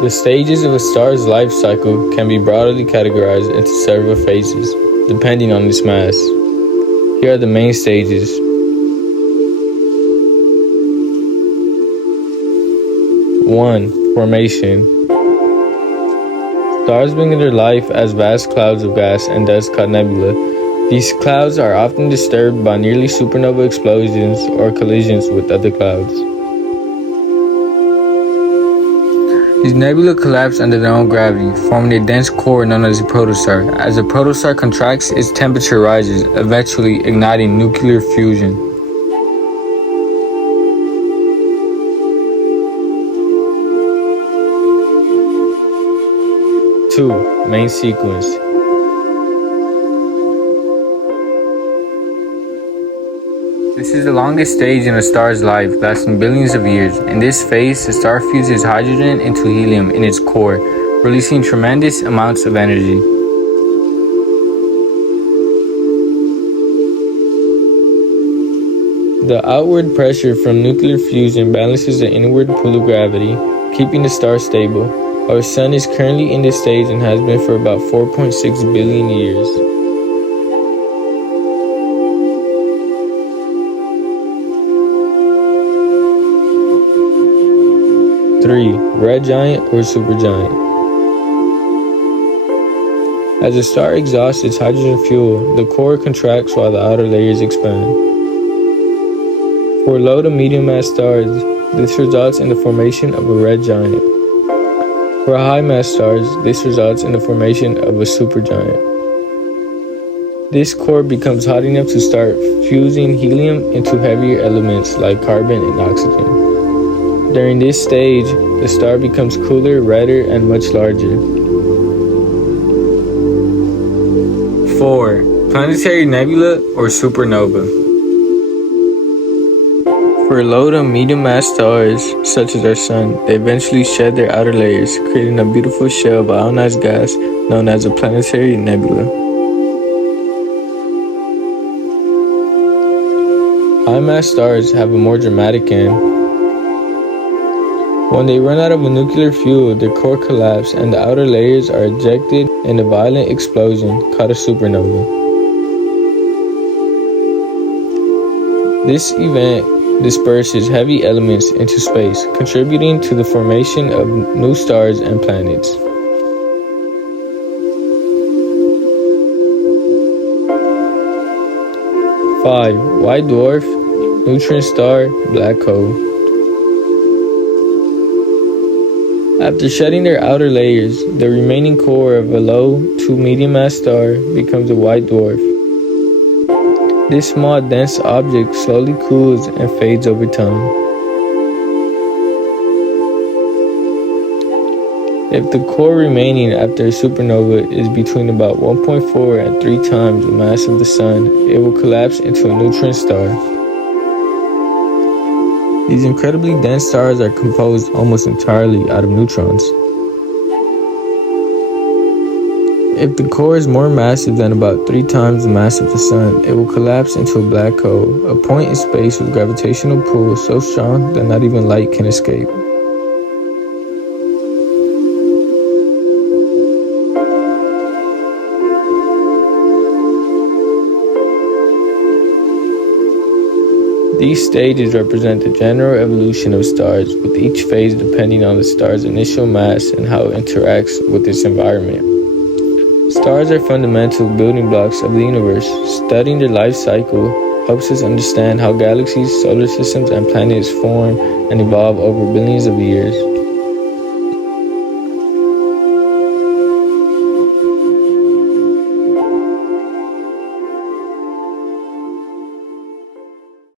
The stages of a star's life cycle can be broadly categorized into several phases, depending on its mass. Here are the main stages. 1. Formation. Stars begin their life as vast clouds of gas and dust called nebula. These clouds are often disturbed by nearly supernova explosions or collisions with other clouds. These nebulae collapse under their own gravity, forming a dense core known as a protostar. As the protostar contracts, its temperature rises, eventually igniting nuclear fusion. 2. Main sequence. This is the longest stage in a star's life, lasting billions of years. In this phase, the star fuses hydrogen into helium in its core, releasing tremendous amounts of energy. The outward pressure from nuclear fusion balances the inward pull of gravity, keeping the star stable. Our Sun is currently in this stage and has been for about 4.6 billion years. Three, red giant or supergiant. As a star exhausts its hydrogen fuel, the core contracts while the outer layers expand. For low to medium mass stars, this results in the formation of a red giant. For high mass stars, this results in the formation of a supergiant. This core becomes hot enough to start fusing helium into heavier elements like carbon and oxygen. During this stage, the star becomes cooler, redder, and much larger. 4. Planetary nebula or supernova. For low to medium mass stars, such as our Sun, they eventually shed their outer layers, creating a beautiful shell of ionized gas known as a planetary nebula. High mass stars have a more dramatic end. When they run out of a nuclear fuel, their core collapses and the outer layers are ejected in a violent explosion called a supernova. This event disperses heavy elements into space, contributing to the formation of new stars and planets. Five, white dwarf, neutron star, black hole. After shedding their outer layers, the remaining core of a low to medium mass star becomes a white dwarf. This small, dense object slowly cools and fades over time. If the core remaining after a supernova is between about 1.4 and 3 times the mass of the Sun, it will collapse into a neutron star. These incredibly dense stars are composed almost entirely out of neutrons. If the core is more massive than about 3 times the mass of the Sun, it will collapse into a black hole, a point in space with gravitational pull so strong that not even light can escape. These stages represent the general evolution of stars, with each phase depending on the star's initial mass and how it interacts with its environment. Stars are fundamental building blocks of the universe. Studying their life cycle helps us understand how galaxies, solar systems, and planets form and evolve over billions of years.